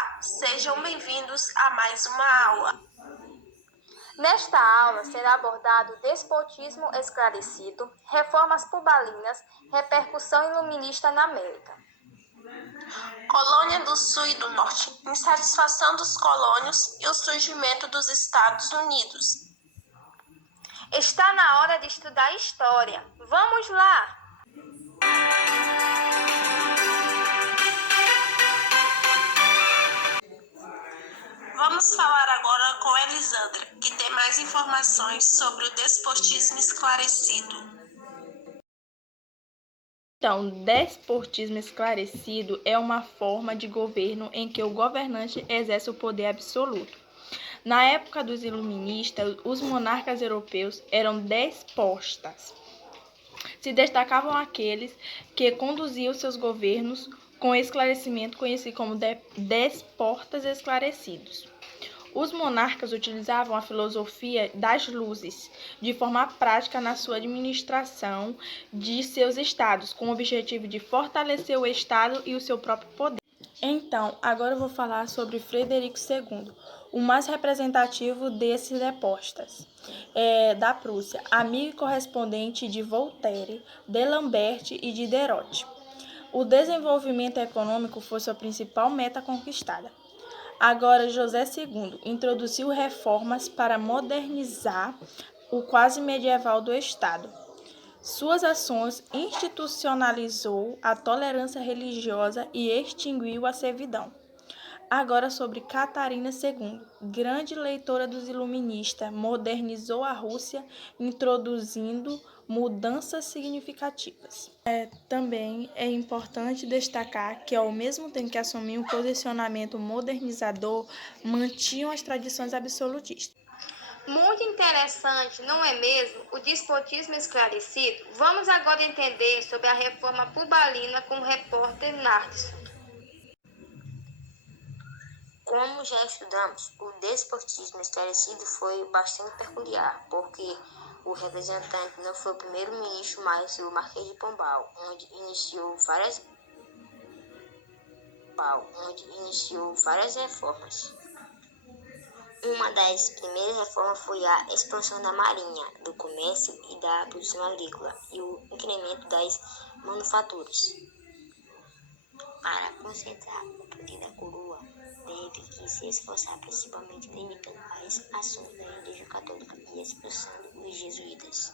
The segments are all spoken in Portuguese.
Olá, sejam bem-vindos a mais uma aula. Nesta aula será abordado o despotismo esclarecido, reformas pubalinas, repercussão iluminista na América. Colônia do Sul e do Norte, insatisfação dos colônios e o surgimento dos Estados Unidos. Está na hora de estudar história. Vamos lá! Vamos falar agora com Elisandra, que tem mais informações sobre o despotismo esclarecido. Então, despotismo esclarecido é uma forma de governo em que o governante exerce o poder absoluto. Na época dos iluministas, os monarcas europeus eram despostas. Se destacavam aqueles que conduziam seus governos com esclarecimento, conhecido como despotas esclarecidos. Os monarcas utilizavam a filosofia das luzes de forma prática na sua administração de seus estados, com o objetivo de fortalecer o estado e o seu próprio poder. Então, agora eu vou falar sobre Frederico II, o mais representativo desses despostas da Prússia, amigo e correspondente de Voltaire, de Lambert e de Diderot. O desenvolvimento econômico foi sua principal meta conquistada. Agora, José II introduziu reformas para modernizar o quase medieval do Estado. Suas ações institucionalizou a tolerância religiosa e extinguiu a servidão. Agora sobre Catarina II, grande leitora dos iluministas, modernizou a Rússia, introduzindo mudanças significativas. Também é importante destacar que, ao mesmo tempo que assumiam um posicionamento modernizador, mantinham as tradições absolutistas. Muito interessante, não é mesmo? O despotismo esclarecido. Vamos agora entender sobre a reforma pubalina com o repórter Nardson. Como já estudamos, o despotismo esclarecido foi bastante peculiar, porque o representante não foi o primeiro-ministro, mas o Marquês de Pombal, onde iniciou várias reformas. Uma das primeiras reformas foi a expansão da marinha, do comércio e da produção agrícola e o incremento das manufaturas. Para concentrar o poder da coroa, teve que se esforçar principalmente limitando as ações da Igreja Católica e expulsando os jesuítas.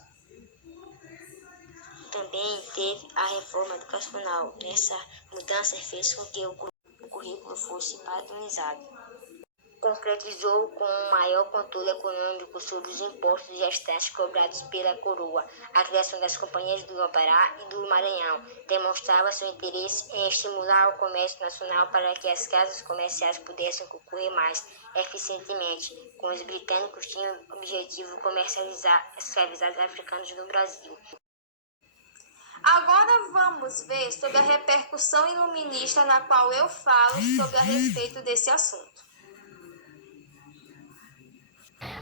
Também teve a reforma educacional. Nessa mudança fez com que o currículo fosse padronizado. Concretizou com um maior controle econômico sobre os impostos e as taxas cobrados pela coroa. A criação das companhias do Pará e do Maranhão demonstrava seu interesse em estimular o comércio nacional para que as casas comerciais pudessem concorrer mais eficientemente. Com os britânicos tinham o objetivo de comercializar escravizados africanos no Brasil. Agora vamos ver sobre a repercussão iluminista na qual eu falo sobre a respeito desse assunto.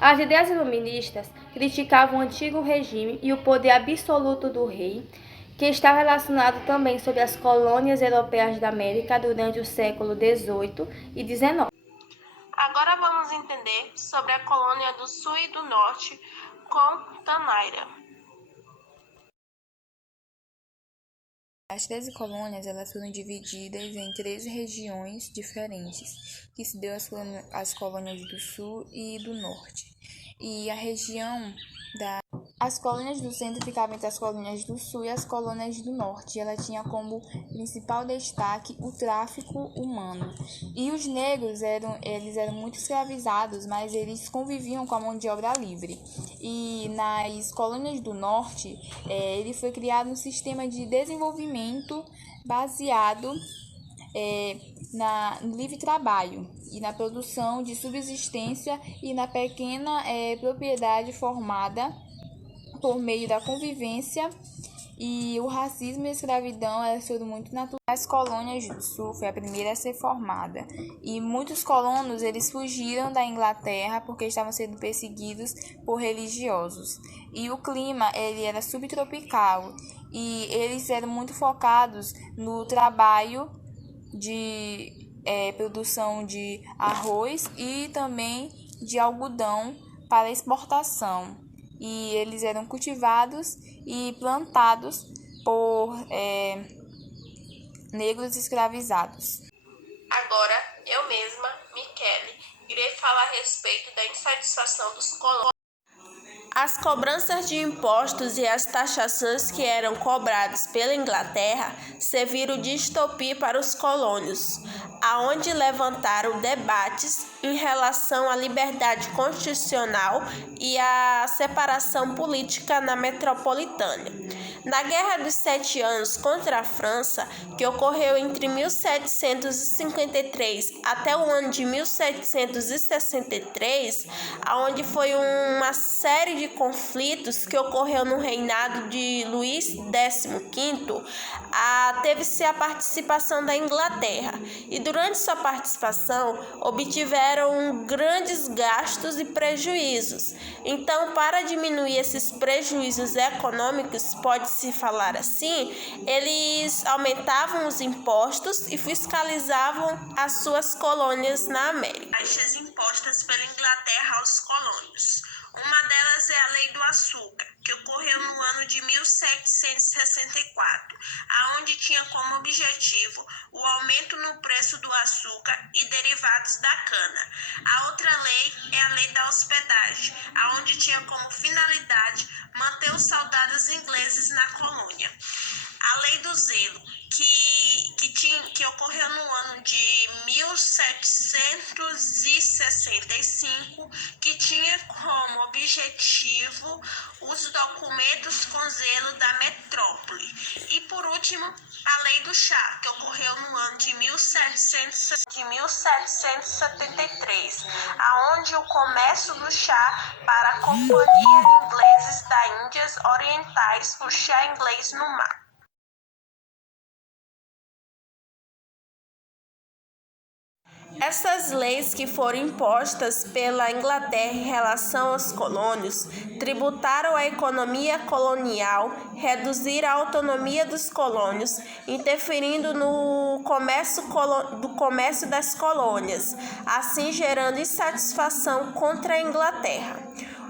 As ideias iluministas criticavam o antigo regime e o poder absoluto do rei, que está relacionado também sobre as colônias europeias da América durante o século XVIII e XIX. Agora vamos entender sobre a colônia do Sul e do Norte com Tanaira. As 13 colônias elas foram divididas em 13 regiões diferentes, que se deu as colônias do Sul e do Norte. E a região as colônias do centro ficavam entre as colônias do Sul e as colônias do Norte. Ela tinha como principal destaque o tráfico humano. E os negros eles eram muito escravizados, mas eles conviviam com a mão de obra livre. E nas colônias do Norte, ele foi criado um sistema de desenvolvimento baseado no livre trabalho e na produção de subsistência e na pequena propriedade formada por meio da convivência, e o racismo e a escravidão elas foram muito naturais. As colônias do Sul foi a primeira a ser formada, e muitos colonos eles fugiram da Inglaterra porque estavam sendo perseguidos por religiosos. E o clima ele era subtropical, e eles eram muito focados no trabalho produção de arroz e também de algodão para exportação. E eles eram cultivados e plantados por negros escravizados. Agora, eu mesma, Michele, irei falar a respeito da insatisfação dos colonos. As cobranças de impostos e as taxações que eram cobradas pela Inglaterra serviram de estopim para os colônios, aonde levantaram debates em relação à liberdade constitucional e à separação política na metropolitana. Na Guerra dos 7 Anos contra a França, que ocorreu entre 1753 até o ano de 1763, onde foi uma série de conflitos que ocorreu no reinado de Luís XV, teve-se a participação da Inglaterra, e durante sua participação obtiveram grandes gastos e prejuízos. Então, para diminuir esses prejuízos econômicos, pode-se falar assim, eles aumentavam os impostos e fiscalizavam as suas colônias na América. Taxas impostas pela Inglaterra aos colônios. Uma delas é a Lei do Açúcar, que ocorreu no ano de 1764, aonde tinha como objetivo o aumento no preço do açúcar e derivados da cana. A outra lei é a Lei da Hospedagem, aonde tinha como finalidade manter os soldados ingleses na colônia. A Lei do Zelo, que ocorreu no ano de 1765, que tinha como objetivo os documentos com zelo da metrópole. E por último, a Lei do Chá, que ocorreu no ano de 1773, aonde o comércio do chá para a Companhia de Ingleses das Índias Orientais, o chá inglês no mar. Essas leis que foram impostas pela Inglaterra em relação aos colônios tributaram a economia colonial, reduziram a autonomia dos colônios, interferindo no comércio das colônias, assim gerando insatisfação contra a Inglaterra.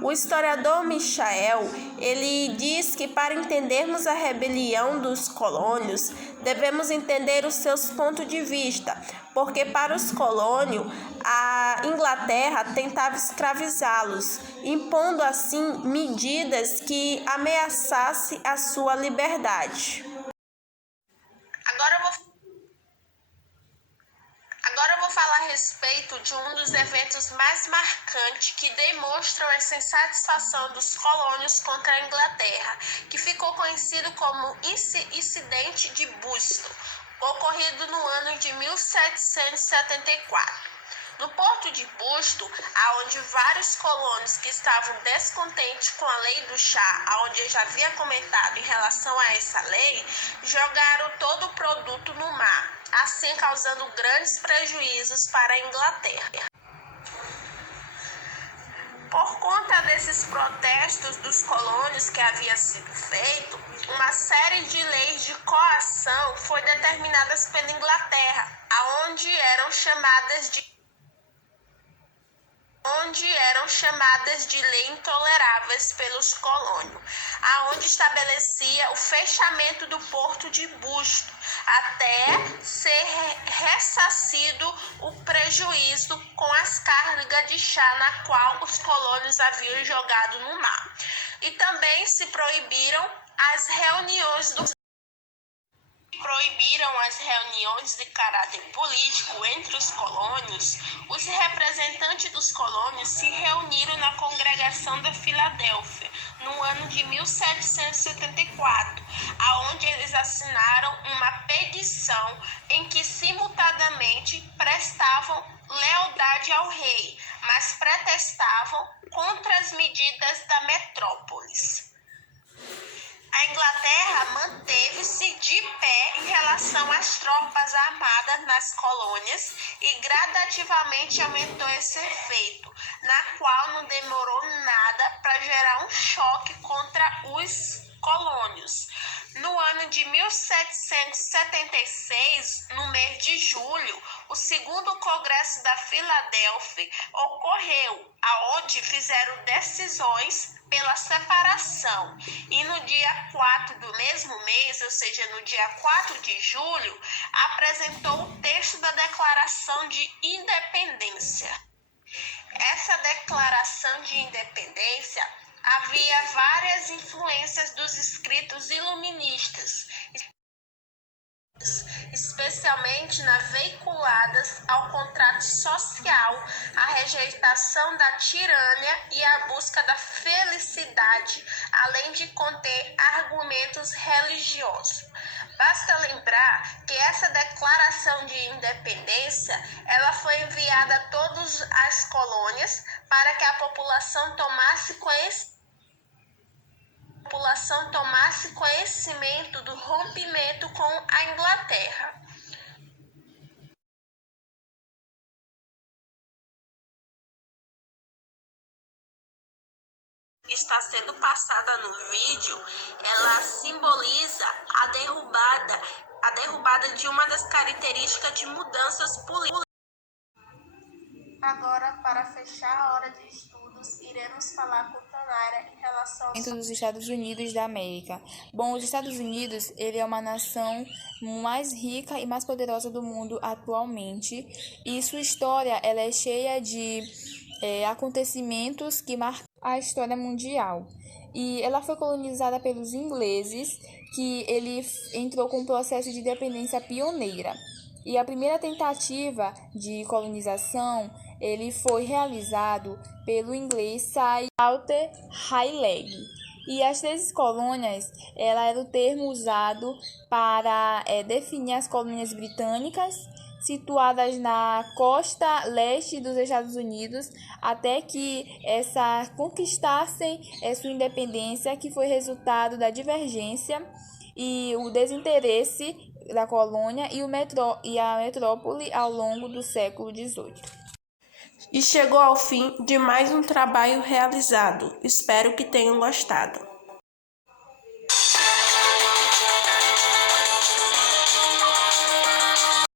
O historiador Michael, ele diz que para entendermos a rebelião dos colônios, devemos entender os seus pontos de vista, porque para os colônios, a Inglaterra tentava escravizá-los, impondo assim medidas que ameaçassem a sua liberdade. Agora eu vou falar a respeito de um dos eventos mais marcantes que demonstram essa insatisfação dos colônios contra a Inglaterra, que ficou conhecido como Incidente de Bristol, ocorrido no ano de 1774. No porto de Bristol, onde vários colônios que estavam descontentes com a lei do chá, onde eu já havia comentado em relação a essa lei, jogaram todo o produto no mar, assim causando grandes prejuízos para a Inglaterra. Por conta desses protestos dos colônios que havia sido feito, uma série de leis de coação foi determinadas pela Inglaterra, onde eram chamadas de lei intoleráveis pelos colônios, aonde estabelecia o fechamento do porto de Bristol, até ser ressarcido o prejuízo com as cargas de chá na qual os colônios haviam jogado no mar. E também se proibiram as reuniões de caráter político entre os colônios. Os representantes dos colônios se reuniram na Congregação da Filadélfia no ano de 1774, aonde eles assinaram uma petição em que simultaneamente prestavam lealdade ao rei, mas protestavam contra as medidas da metrópolis. A Inglaterra manteve-se de pé em relação às tropas armadas nas colônias e gradativamente aumentou esse efeito, na qual não demorou nada para gerar um choque contra os colônios. No ano de 1776, no mês de julho, o segundo Congresso da Filadélfia ocorreu, aonde fizeram decisões pela separação. E no dia 4 do mesmo mês, ou seja, no dia 4 de julho, apresentou o texto da Declaração de Independência. Essa Declaração de Independência havia várias influências dos escritos iluministas, especialmente nas veiculadas ao contrato social, a rejeitação da tirania e a busca da felicidade, além de conter argumentos religiosos. Basta lembrar que essa declaração de independência, ela foi enviada a todas as colônias para que a população tomasse conhecimento do rompimento com a Inglaterra. Está sendo passada no vídeo, ela simboliza a derrubada de uma das características de mudanças políticas. Agora, para fechar a hora de estudos, iremos falar com Tanara em relação Dos Estados Unidos da América. Bom, os Estados Unidos, ele é uma nação mais rica e mais poderosa do mundo atualmente, e sua história ela é cheia de acontecimentos que marcam a história mundial. E ela foi colonizada pelos ingleses, que ele entrou com um processo de independência pioneira. E a primeira tentativa de colonização, ele foi realizado pelo inglês Sir Walter Raleigh. E as 13 colônias, ela era o termo usado para definir as colônias britânicas situadas na costa leste dos Estados Unidos, até que conquistassem sua independência, que foi resultado da divergência e o desinteresse da colônia e a metrópole ao longo do século XVIII. E chegou ao fim de mais um trabalho realizado. Espero que tenham gostado.